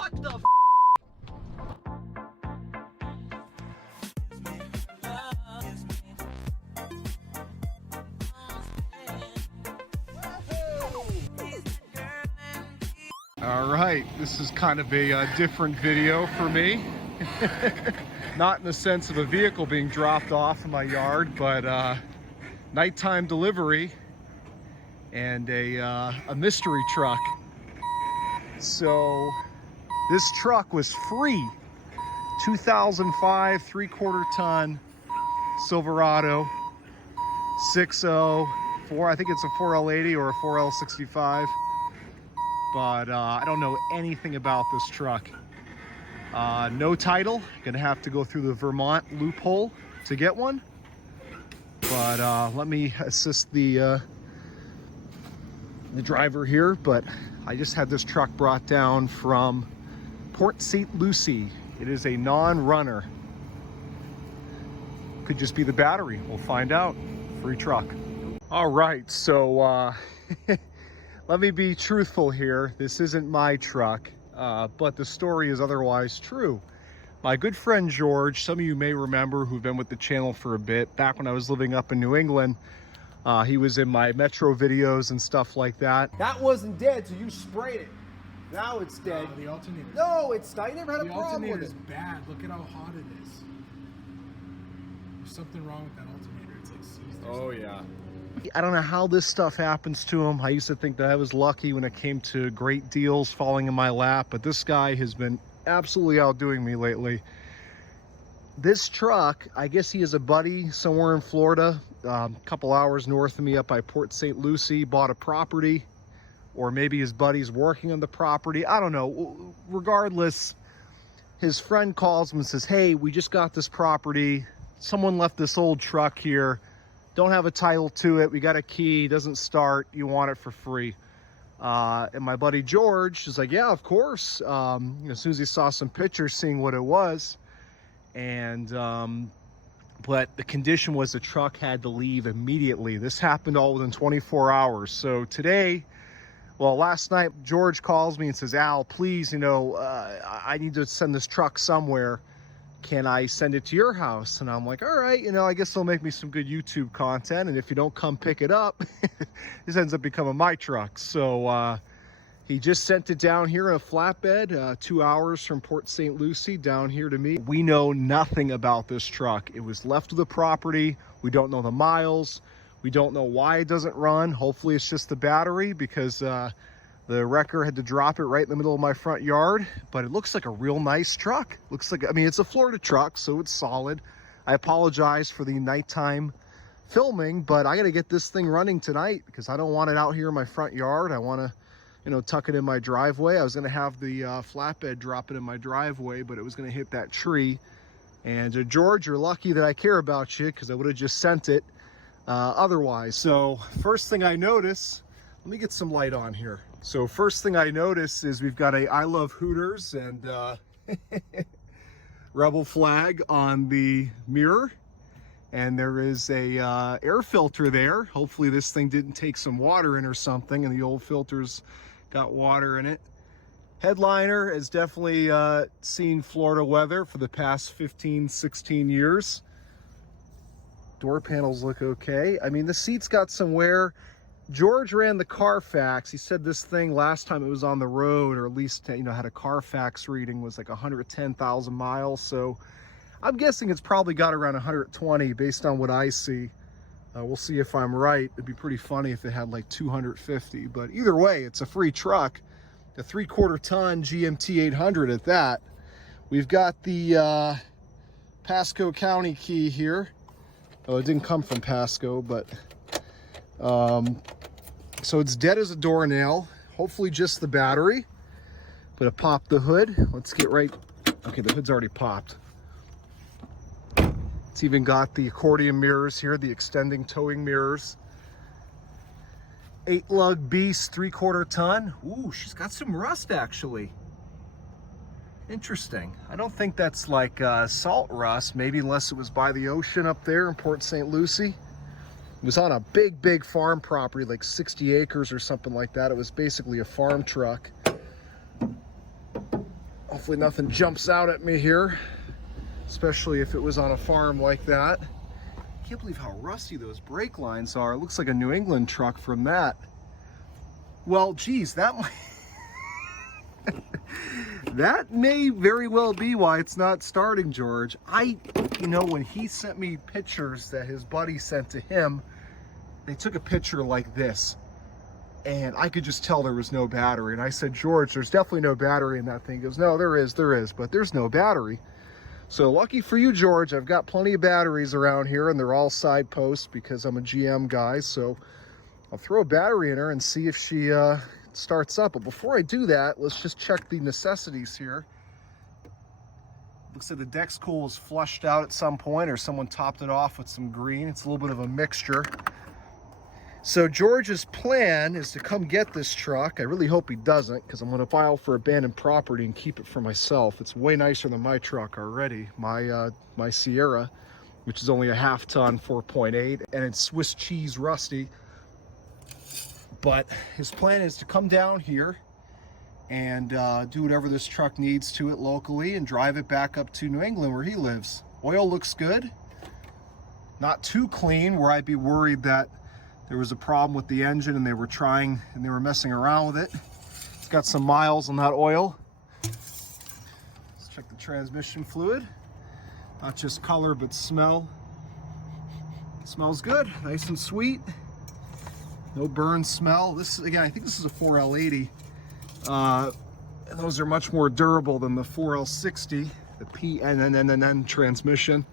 What the f? All right, this is kind of a different video for me. Not in the sense of a vehicle being dropped off in my yard, but nighttime delivery and a mystery truck. So this truck was free. 2005 3/4 ton Silverado 604. I think it's a 4L80 or a 4L65. But I don't know anything about this truck. No title. Gonna have to go through the Vermont loophole to get one. But let me assist the driver here. But I just had this truck brought down from Port St. Lucie. It is a non-runner. Could just be the battery. We'll find out. Free truck. All right, so let me be truthful here. This isn't my truck, but the story is otherwise true. My good friend George, some of you may remember who've been with the channel for a bit, back when I was living up in New England, he was in my Metro videos and stuff like that. That wasn't dead, so you sprayed it. Now it's dead. The alternator. No, it's not. I never had a The problem with alternator is it. bad. Look at how hot it is. There's something wrong with that alternator. It's like seized. Oh yeah. I don't know how this stuff happens to him. I used to think that I was lucky when it came to great deals falling in my lap, but this guy has been absolutely outdoing me lately. This truck, I guess he has a buddy somewhere in Florida, a couple hours north of me up by Port St. Lucie, bought a property, or maybe his buddy's working on the property. I don't know. Regardless, his friend calls him and says, hey, we just got this property. Someone left this old truck here. Don't have a title to it. We got a key. Doesn't start. You want it for free. And my buddy George is like, yeah, of course. As soon as he saw some pictures, seeing what it was. And but the condition was the truck had to leave immediately. This happened all within 24 hours. So today, well, last night, George calls me and says, Al, please, I need to send this truck somewhere. Can I send it to your house? And I'm like, all right, I guess they'll make me some good YouTube content. And if you don't come pick it up, this ends up becoming my truck. So he just sent it down here in a flatbed, 2 hours from Port St. Lucie down here to me. We know nothing about this truck. It was left with the property. We don't know the miles. We don't know why it doesn't run. Hopefully it's just the battery, because the wrecker had to drop it right in the middle of my front yard. But it looks like a real nice truck. Looks like, I mean, it's a Florida truck, so it's solid. I apologize for the nighttime filming, but I got to get this thing running tonight because I don't want it out here in my front yard. I want to, tuck it in my driveway. I was going to have the flatbed drop it in my driveway, but it was going to hit that tree. And George, you're lucky that I care about you, because I would have just sent it otherwise. So first thing I notice, let me get some light on here. So first thing I notice is we've got a I Love Hooters and Rebel flag on the mirror. And there is a air filter there. Hopefully this thing didn't take some water in or something, and the old filter's got water in it. Headliner has definitely seen Florida weather for the past 15, 16 years. Door panels look okay. I mean, the seat's got some wear. George ran the Carfax. He said this thing last time it was on the road, or at least, had a Carfax reading, was like 110,000 miles. So I'm guessing it's probably got around 120 based on what I see. We'll see if I'm right. It'd be pretty funny if it had like 250, but either way, it's a free truck. The 3/4 ton GMT 800 at that. We've got the Pasco County key here. Oh, it didn't come from Pasco, but so it's dead as a doornail. Hopefully just the battery. But it popped the hood. Let's get right. Okay, the hood's already popped. It's even got the accordion mirrors here, the extending towing mirrors. 8-lug beast, 3/4 ton. Ooh, she's got some rust actually. Interesting. I don't think that's like salt rust, maybe, unless it was by the ocean up there in Port St. Lucie. It was on a big farm property, like 60 acres or something like that. It was basically a farm truck. Hopefully nothing jumps out at me here, especially if it was on a farm like that. I can't believe how rusty those brake lines are. It looks like a New England truck from that. Well, geez, that might... that may very well be why it's not starting, George. You know, when he sent me pictures that his buddy sent to him, they took a picture like this, and I could just tell there was no battery. And I said, George, there's definitely no battery in that thing. He goes, no, there is, but there's no battery. So lucky for you, George, I've got plenty of batteries around here, and they're all side posts because I'm a GM guy. So I'll throw a battery in her and see if she starts up. But before I do that, let's just check the necessities here. Looks like the Dexcool was flushed out at some point, or someone topped it off with some green. It's a little bit of a mixture. So George's plan is to come get this truck. I really hope he doesn't, because I'm going to file for abandoned property and keep it for myself. It's way nicer than my truck already, my Sierra, which is only a half-ton 4.8, and it's Swiss cheese rusty. But his plan is to come down here and do whatever this truck needs to it locally and drive it back up to New England where he lives. Oil looks good. Not too clean where I'd be worried that there was a problem with the engine and they were messing around with it. It's got some miles on that oil. Let's check the transmission fluid. Not just color, but smell. Smells good, nice and sweet. No burn smell. This, again, I think this is a 4L80. And those are much more durable than the 4L60, the PNNNN transmission.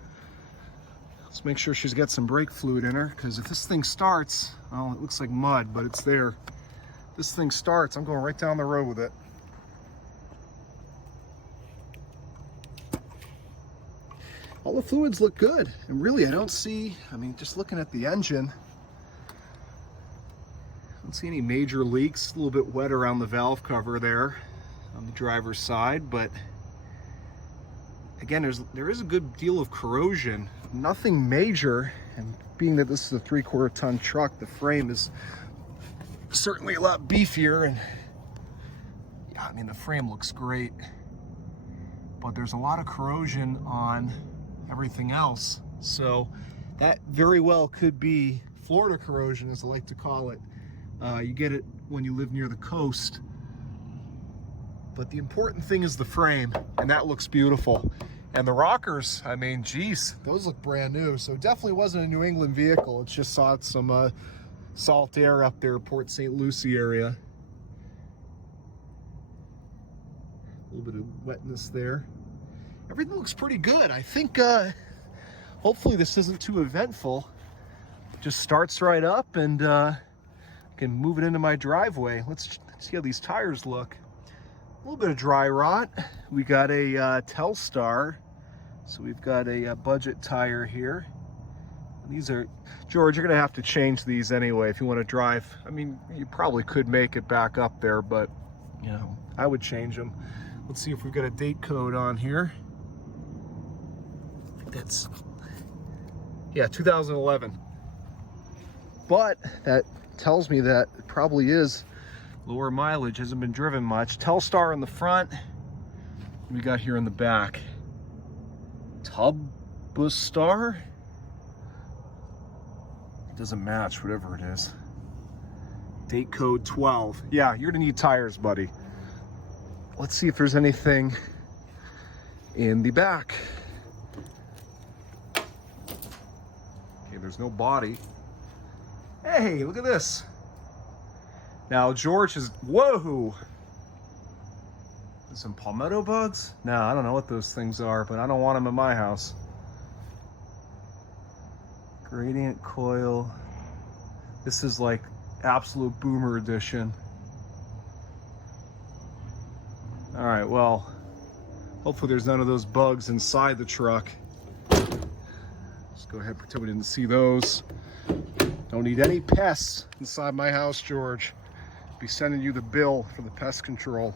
Let's make sure she's got some brake fluid in her, because if this thing starts, well, it looks like mud, but it's there. This thing starts, I'm going right down the road with it. All the fluids look good, and really I don't see, just looking at the engine, I don't see any major leaks. A little bit wet around the valve cover there on the driver's side, but again, there is a good deal of corrosion. Nothing major, and being that this is a 3/4 ton truck, the frame is certainly a lot beefier, and yeah, the frame looks great, but there's a lot of corrosion on everything else. So that very well could be Florida corrosion, as I like to call it. You get it when you live near the coast. But the important thing is the frame, and that looks beautiful. And the rockers, geez, those look brand new. So it definitely wasn't a New England vehicle. It just saw some salt air up there, Port St. Lucie area. A little bit of wetness there. Everything looks pretty good. I think hopefully this isn't too eventful. It just starts right up, and can move it into my driveway. Let's see how these tires look. A little bit of dry rot. We got a Telstar, so we've got a budget tire here. These are, George, you're gonna have to change these anyway if you want to drive. You probably could make it back up there, but I would change them. Let's see if we've got a date code on here. I think that's, yeah, 2011. But that tells me that it probably is lower mileage, hasn't been driven much. Telstar in the front. What we got here in the back? Tubustar? It doesn't match, whatever it is. Date code 12. Yeah, you're gonna need tires, buddy. Let's see if there's anything in the back. Okay, there's no body. Hey, look at this. Now, George is, whoa! Some palmetto bugs? No, I don't know what those things are, but I don't want them in my house. Gradient coil. This is like absolute boomer edition. All right, well, hopefully there's none of those bugs inside the truck. Just go ahead and pretend we didn't see those. Don't need any pests inside my house, George. Be sending you the bill for the pest control.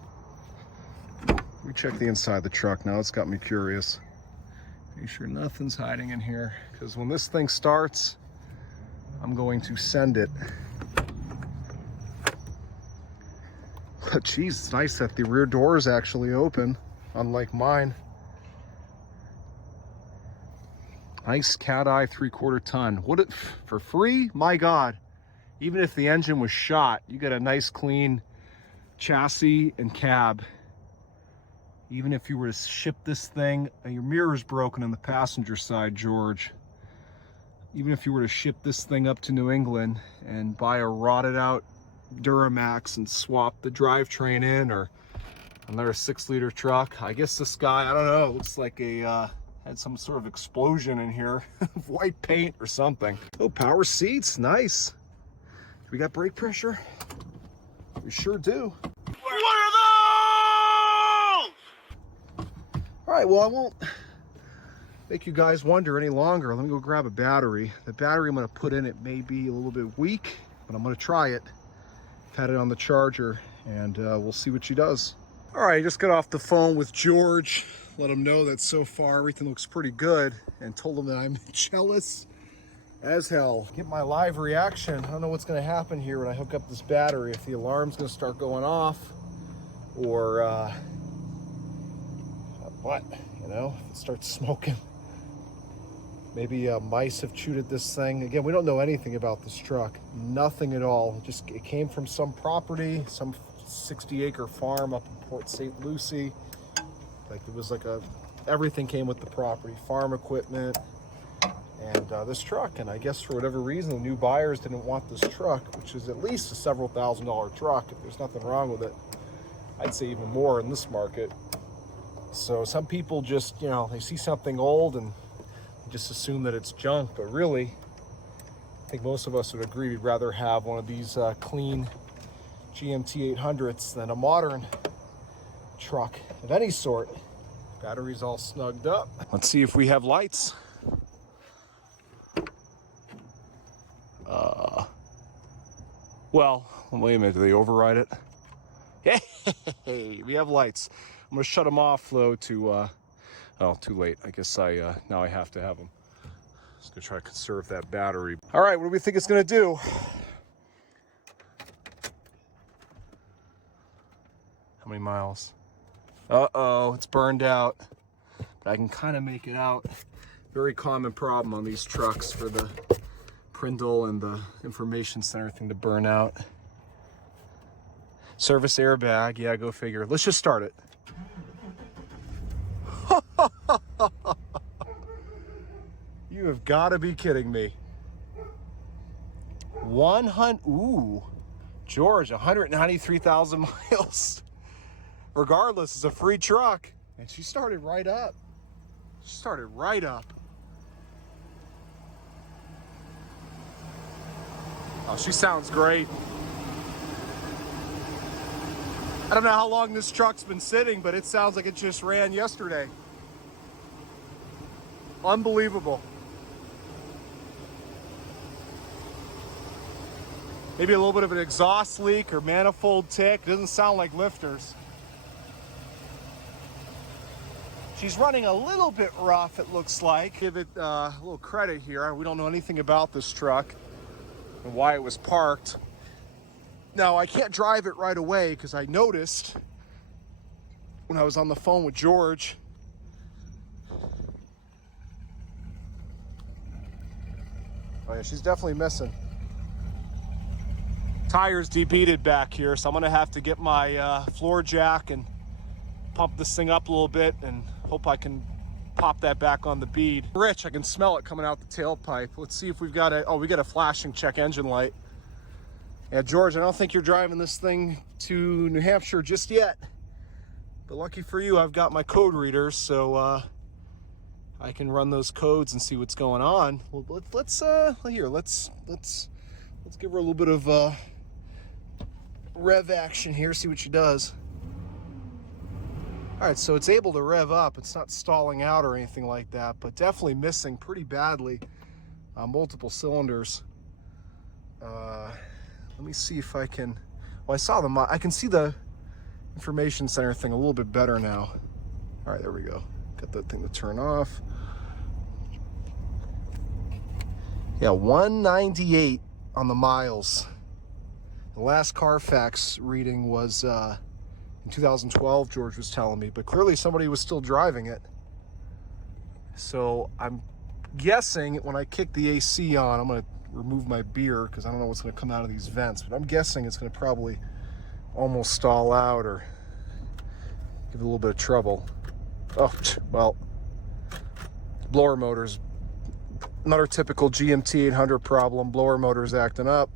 Let me check the inside of the truck now. It's got me curious. Make sure nothing's hiding in here, because when this thing starts, I'm going to send it. Geez, it's nice that the rear door is actually open. unlike mine. Nice cat eye 3/4 ton. What it for free? My God. Even if the engine was shot, you get a nice clean chassis and cab. Even if you were to ship this thing, your mirror's broken on the passenger side, George. Even if you were to ship this thing up to New England and buy a rotted out Duramax and swap the drivetrain in, or another 6-liter truck, I guess this guy, I don't know, it looks like a had some sort of explosion in here of white paint or something. Oh, power seats, nice. We got brake pressure? We sure do. What are those? All right, well, I won't make you guys wonder any longer. Let me go grab a battery. The battery I'm gonna put in it may be a little bit weak, but I'm gonna try it. I've had it on the charger, and we'll see what she does. All right, I just got off the phone with George. Let him know that so far everything looks pretty good, and told him that I'm jealous as hell. Get my live reaction. I don't know what's gonna happen here when I hook up this battery, if the alarm's gonna start going off, or what, you know, if it starts smoking. Maybe mice have chewed at this thing. Again, we don't know anything about this truck, nothing at all. It came from some property, some 60-acre farm up in Port St. Lucie. Like it was like everything came with the property, farm equipment, and this truck. And I guess for whatever reason, the new buyers didn't want this truck, which is at least a several $1,000 truck. If there's nothing wrong with it, I'd say even more in this market. So some people just, you know, they see something old and just assume that it's junk, but really, I think most of us would agree we'd rather have one of these clean GMT 800s than a modern truck of any sort. Battery's all snugged up. Let's see if we have lights. Well, wait a minute, do they override it? Hey, we have lights. I'm gonna shut them off though to, oh, too late. I guess now I have to have them. Just gonna try to conserve that battery. All right, what do we think it's gonna do? How many miles? Uh-oh, it's burned out. But I can kind of make it out. Very common problem on these trucks for the Prindle and the information center thing to burn out. Service airbag, yeah, go figure. Let's just start it. You have got to be kidding me. 100, ooh, George, 193,000 miles. Regardless, it's a free truck. And she started right up. She started right up. Oh, she sounds great. I don't know how long this truck's been sitting, but it sounds like it just ran yesterday. Unbelievable. Maybe a little bit of an exhaust leak or manifold tick. Doesn't sound like lifters. She's running a little bit rough, it looks like. Give it a little credit here. We don't know anything about this truck and why it was parked. Now, I can't drive it right away because I noticed when I was on the phone with George, oh yeah, she's definitely missing. Tire's debeaded back here, so I'm gonna have to get my floor jack and pump this thing up a little bit and hope I can pop that back on the bead. Rich, I can smell it coming out the tailpipe. Let's see if we've got a, oh, we got a flashing check engine light. Yeah, George, I don't think you're driving this thing to New Hampshire just yet. But lucky for you, I've got my code readers, so I can run those codes and see what's going on. Well, let's give her a little bit of rev action here, see what she does. All right, so it's able to rev up. It's not stalling out or anything like that, but definitely missing pretty badly. Multiple cylinders. Let me see if I can, well, I saw them. I can see the information center thing a little bit better now. All right, there we go. Got that thing to turn off. Yeah, 198 on the miles. The last Carfax reading was in 2012, George was telling me, but clearly somebody was still driving it. So I'm guessing when I kick the AC on, I'm gonna remove my beer because I don't know what's gonna come out of these vents, but I'm guessing it's gonna probably almost stall out or give it a little bit of trouble. Oh, well, blower motors, another typical GMT 800 problem. Blower motor's acting up.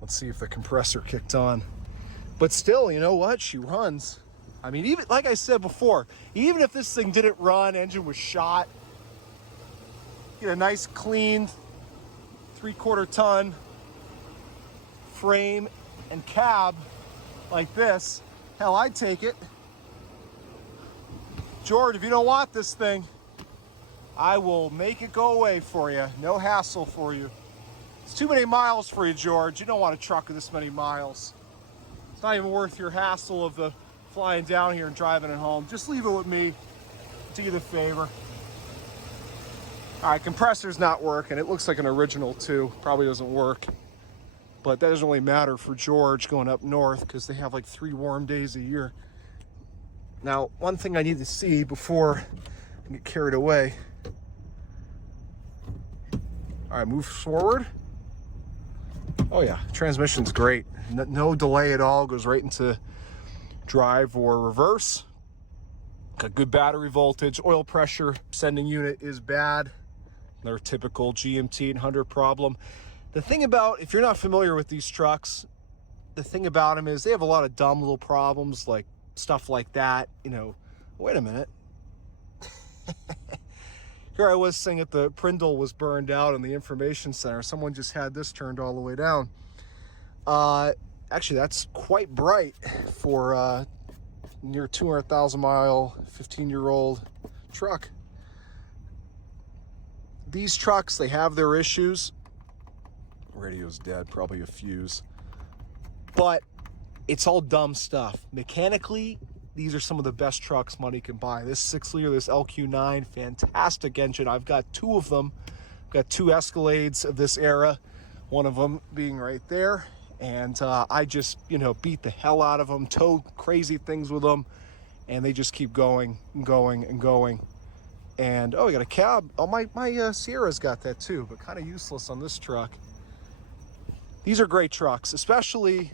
Let's see if the compressor kicked on. But still, you know what? She runs. I mean, even like I said before, even if this thing didn't run, engine was shot, get a nice clean 3/4 ton frame and cab like this, hell, I'd take it. George, if you don't want this thing, I will make it go away for you. No hassle for you. It's too many miles for you, George. You don't want a truck with this many miles. It's not even worth your hassle of the flying down here and driving it home. Just leave it with me. Do you the favor. All right, compressor's not working. It looks like an original too. Probably doesn't work. But that doesn't really matter for George going up north because they have like 3 warm days a year. Now, one thing I need to see before I get carried away. All right, move forward. Oh yeah, transmission's great. No delay at all, goes right into drive or reverse. Got good battery voltage. Oil pressure sending unit is bad. Another typical GMT 800 problem. The thing about, if you're not familiar with these trucks, the thing about them is they have a lot of dumb little problems, like stuff like that. You know, wait a minute. Here I was saying that the Prindle was burned out in the information center. Someone just had this turned all the way down. Actually, that's quite bright for near 200,000 mile, 15-year-old truck. These trucks, they have their issues. Radio's dead, probably a fuse. But it's all dumb stuff. Mechanically, these are some of the best trucks money can buy. This 6-liter, this LQ9, fantastic engine. I've got 2 of them. I've got 2 Escalades of this era, one of them being right there. And I just, you know, beat the hell out of them, towed crazy things with them, and they just keep going and going and going. And, oh, I got a cab. Oh, my Sierra's got that too, but kind of useless on this truck. These are great trucks, especially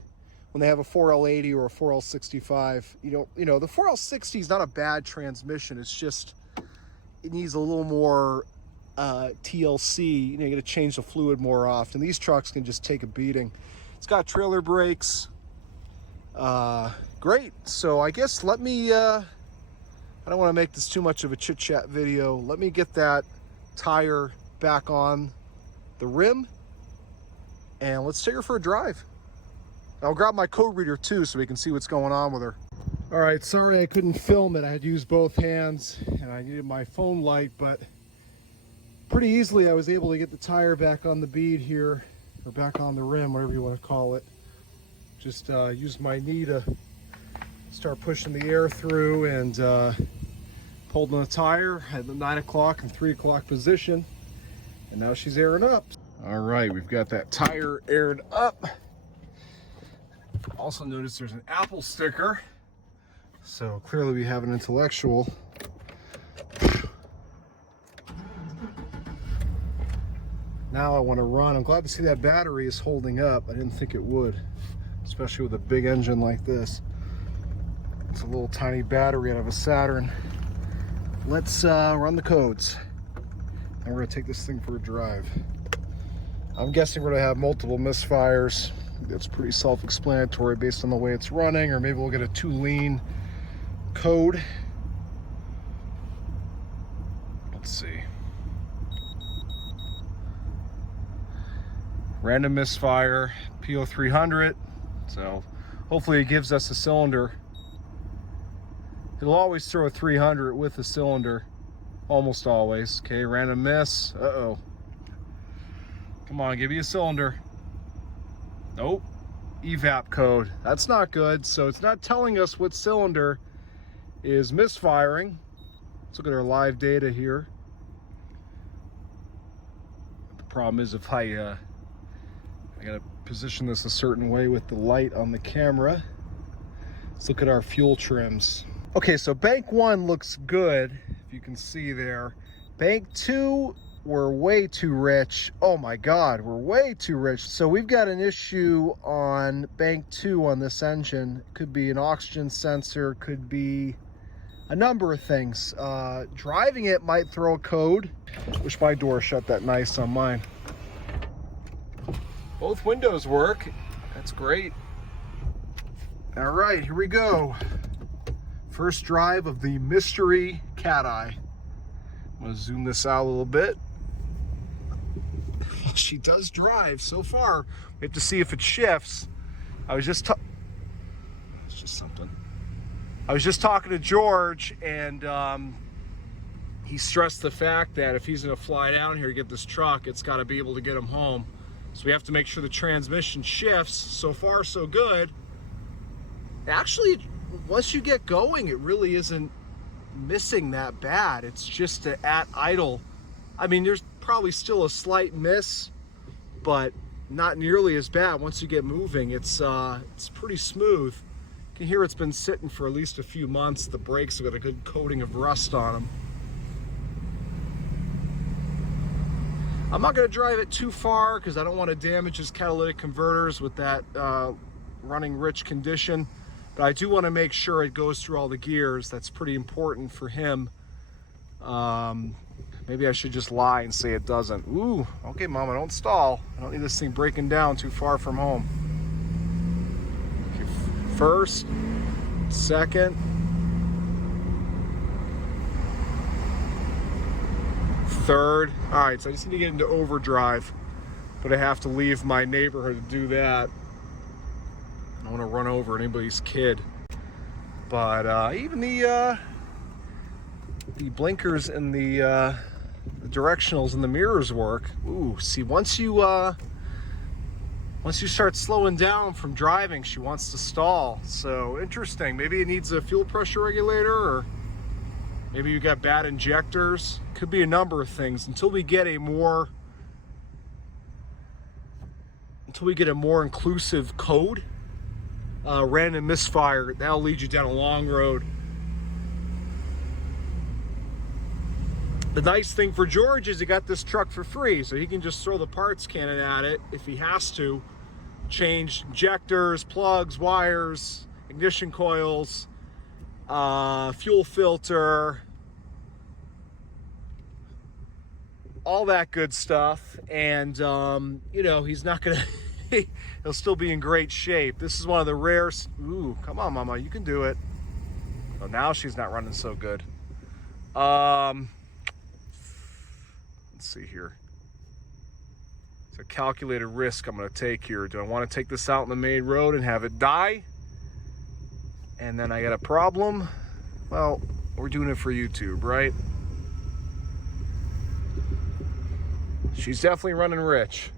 when they have a 4L80 or a 4L65. You know, the 4L60 is not a bad transmission. It's just, it needs a little more TLC. You know, you got to change the fluid more often. These trucks can just take a beating. It's got trailer brakes. Great. So I guess let me, I don't want to make this too much of a chit chat video. Let me get that tire back on the rim and let's take her for a drive. I'll grab my code reader too so we can see what's going on with her. All right, sorry I couldn't film it. I had to use both hands and I needed my phone light, but pretty easily I was able to get the tire back on the bead here, or back on the rim, whatever you want to call it. Just used my knee to start pushing the air through and pulled on the tire at the 9 o'clock and 3 o'clock position, and now she's airing up. All right, we've got that tire aired up. Also notice there's an Apple sticker, so clearly we have an intellectual. Now I want to run. I'm glad to see that battery is holding up. I didn't think it would, especially with a big engine like this. It's a little tiny battery out of a Saturn. Let's run the codes, and we're going to take this thing for a drive. I'm guessing we're going to have multiple misfires. That's pretty self-explanatory based on the way it's running, or maybe we'll get a too lean code. Let's see. Random misfire, PO300. So hopefully it gives us a cylinder. It'll always throw a 300 with a cylinder, almost always. Okay, random miss. Uh-oh. Come on, give me a cylinder. Nope. Evap code. That's not good. So it's not telling us what cylinder is misfiring. Let's look at our live data here. The problem is if I gotta position this a certain way with the light on the camera. Let's look at our fuel trims. Okay, so bank 1 looks good, if you can see there. Bank 2, we're way too rich. Oh my God, we're way too rich. So we've got an issue on bank 2 on this engine. Could be an oxygen sensor, could be a number of things. Driving it might throw a code. Wish my door shut that nice on mine. Both windows work. That's great. All right, here we go. First drive of the mystery cat eye. I'm gonna zoom this out a little bit. She does drive so far. We have to see if it shifts. It's just something. I was just talking to George, and he stressed the fact that if he's gonna fly down here to get this truck, it's gotta be able to get him home. So we have to make sure the transmission shifts. So far, so good. Actually, once you get going, it really isn't missing that bad. It's just at idle. I mean, there's probably still a slight miss, but not nearly as bad. Once you get moving, it's pretty smooth. You can hear it's been sitting for at least a few months. The brakes have got a good coating of rust on them. I'm not going to drive it too far because I don't want to damage his catalytic converters with that running rich condition. But I do want to make sure it goes through all the gears. That's pretty important for him. Maybe I should just lie and say it doesn't. Ooh, okay, Mama, don't stall. I don't need this thing breaking down too far from home. Okay, first, second, third. All right, so I just need to get into overdrive, but I have to leave my neighborhood to do that. I don't want to run over anybody's kid. But even the blinkers and the directionals and the mirrors work. Ooh, see, once you start slowing down from driving, she wants to stall. So interesting. Maybe it needs a fuel pressure regulator, or maybe you got bad injectors. Could be a number of things until we get a more inclusive code. Random misfire, that'll lead you down a long road. The nice thing for George is he got this truck for free, so he can just throw the parts cannon at it if he has to. Change injectors, plugs, wires, ignition coils, fuel filter, all that good stuff. And you know, he's not gonna he'll still be in great shape. This is one of the rare. Ooh, come on, Mama, you can do it. Oh, now she's not running so good. Let's see here. It's a calculated risk I'm going to take here. Do I want to take this out on the main road and have it die? And then I got a problem? Well, we're doing it for YouTube, right? She's definitely running rich.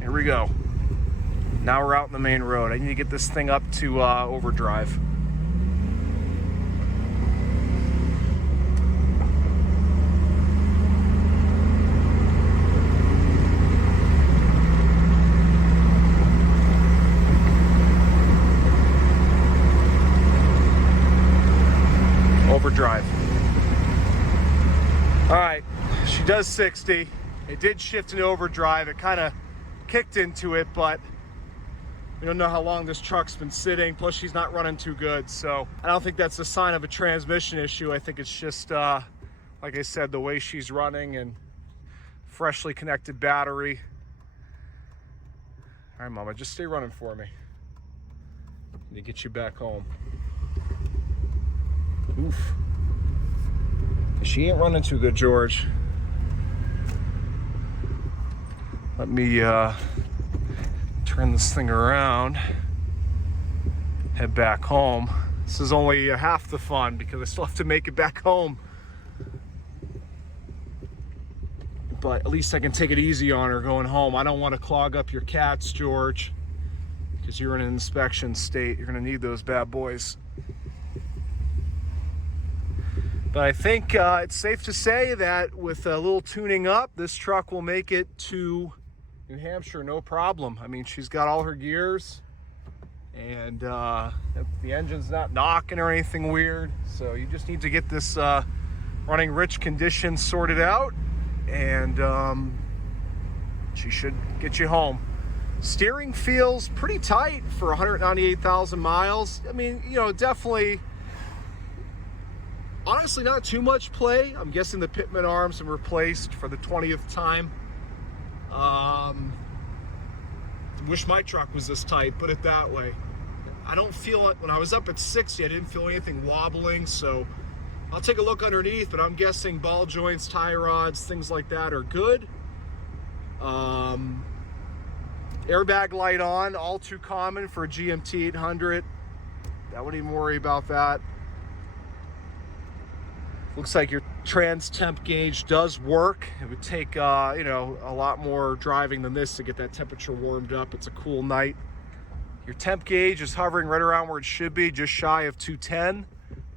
Here we go. Now we're out in the main road. I need to get this thing up to overdrive. Overdrive. All right, she does 60. It did shift into overdrive. It kind of kicked into it, but we don't know how long this truck's been sitting. Plus, she's not running too good, so I don't think that's a sign of a transmission issue. I think it's just, like I said, the way she's running and freshly connected battery. All right, Mama, just stay running for me. Let me get you back home. Oof. She ain't running too good, George. Let me turn this thing around, head back home. This is only half the fun because I still have to make it back home. But at least I can take it easy on her going home. I don't want to clog up your cats, George, because you're in an inspection state. You're going to need those bad boys. But I think it's safe to say that with a little tuning up, this truck will make it to New Hampshire, no problem. I mean, she's got all her gears, and the engine's not knocking or anything weird. So you just need to get this running rich condition sorted out, and she should get you home. Steering feels pretty tight for 198,000 miles. I mean, you know, definitely, honestly, not too much play. I'm guessing the pitman arms have been replaced for the 20th time. Wish my truck was this tight, put it that way. I don't feel it. When I was up at 60, I didn't feel anything wobbling, so I'll take a look underneath, but I'm guessing ball joints, tie rods, things like that are good. Airbag light on, all too common for a GMT 800. I wouldn't even worry about that. Looks like your trans temp gauge does work. It would take, you know, a lot more driving than this to get that temperature warmed up. It's a cool night. Your temp gauge is hovering right around where it should be, just shy of 210.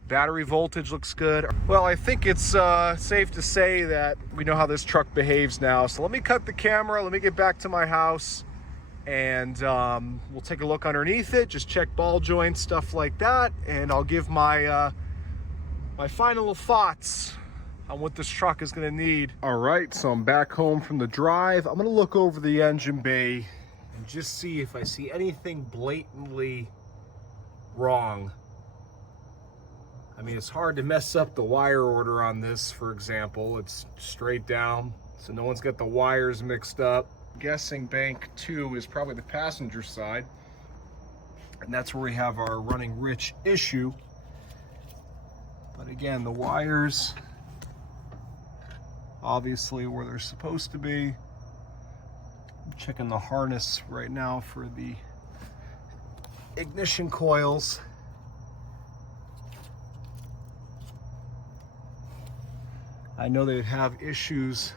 Battery voltage looks good. Well, I think it's safe to say that we know how this truck behaves now. So let me cut the camera, let me get back to my house, and we'll take a look underneath it, just check ball joints, stuff like that, and I'll give my my final thoughts on what this truck is going to need. All right, so I'm back home from the drive. I'm going to look over the engine bay and just see if I see anything blatantly wrong. I mean, it's hard to mess up the wire order on this, for example. It's straight down, so no one's got the wires mixed up. I'm guessing bank 2 is probably the passenger side, and that's where we have our running rich issue. But again, the wires obviously where they're supposed to be. I'm checking the harness right now for the ignition coils. I know they'd have issues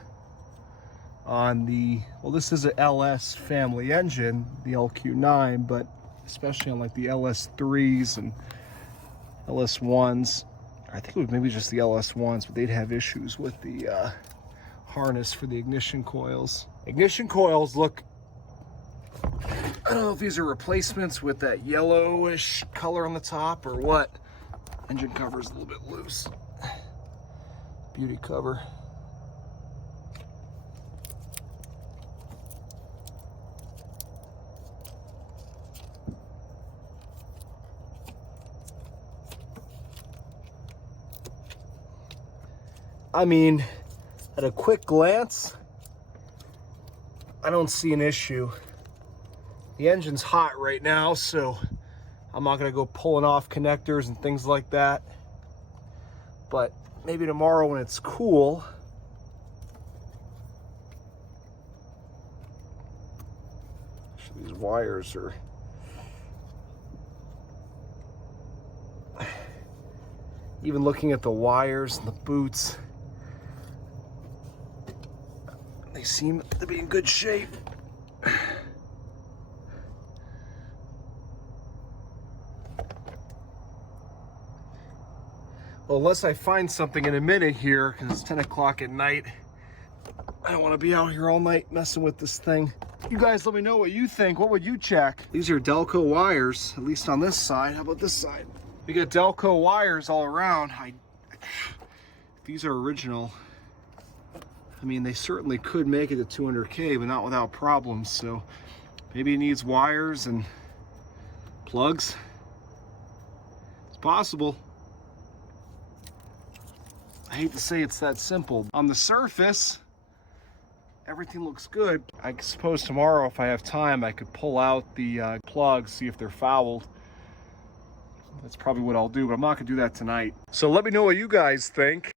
on the, well, this is a LS family engine, the LQ9, but especially on like the LS3s and LS1s. I think it was maybe just the LS1s, but they'd have issues with the harness for the ignition coils. Ignition coils look, I don't know if these are replacements with that yellowish color on the top or what. Engine cover's a little bit loose. Beauty cover. I mean, at a quick glance, I don't see an issue. The engine's hot right now, so I'm not gonna go pulling off connectors and things like that. But maybe tomorrow when it's cool, these wires are, even looking at the wires and the boots, they seem to be in good shape. Well, unless I find something in a minute here, because it's 10 o'clock at night. I don't want to be out here all night messing with this thing. You guys let me know what you think. What would you check? These are Delco wires, at least on this side. How about this side? We got Delco wires all around. These are original. I mean, they certainly could make it to 200K, but not without problems. So maybe it needs wires and plugs. It's possible. I hate to say it's that simple. On the surface, everything looks good. I suppose tomorrow, if I have time, I could pull out the plugs, see if they're fouled. That's probably what I'll do, but I'm not gonna do that tonight. So let me know what you guys think.